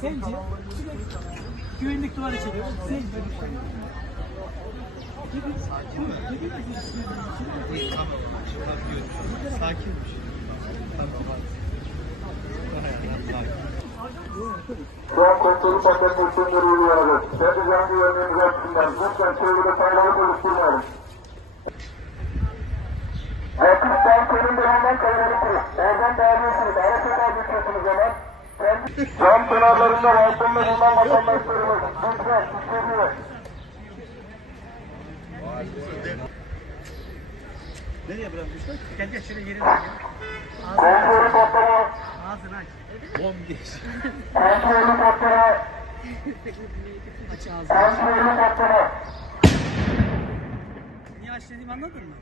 Sence güvenlik duvara çekiyor. Sence. Sakin. Şu an kontrolü patlatma işlemleri uyguluyoruz. Kendi can güvenliğimizi açısından lütfen çevrede kaynağı oluşturmayalım. Yakıt tankının hemen kaynağı kurun. Oradan bağlıyorsunuz. Ara sokak geçiyorsunuz hemen. Cam kenarlarında rahatsızlığı bulunan vatandaşlarımız. Lütfen işlemiyor. Nereye bırakmışlar? gel gel şöyle yerine gel. Kontrolü patlama. Ağzını aç. Bom geç. Kontrolü patlama. Aç ağzını. Kontrolü patlama. Niye aç dediğimi anladın mı?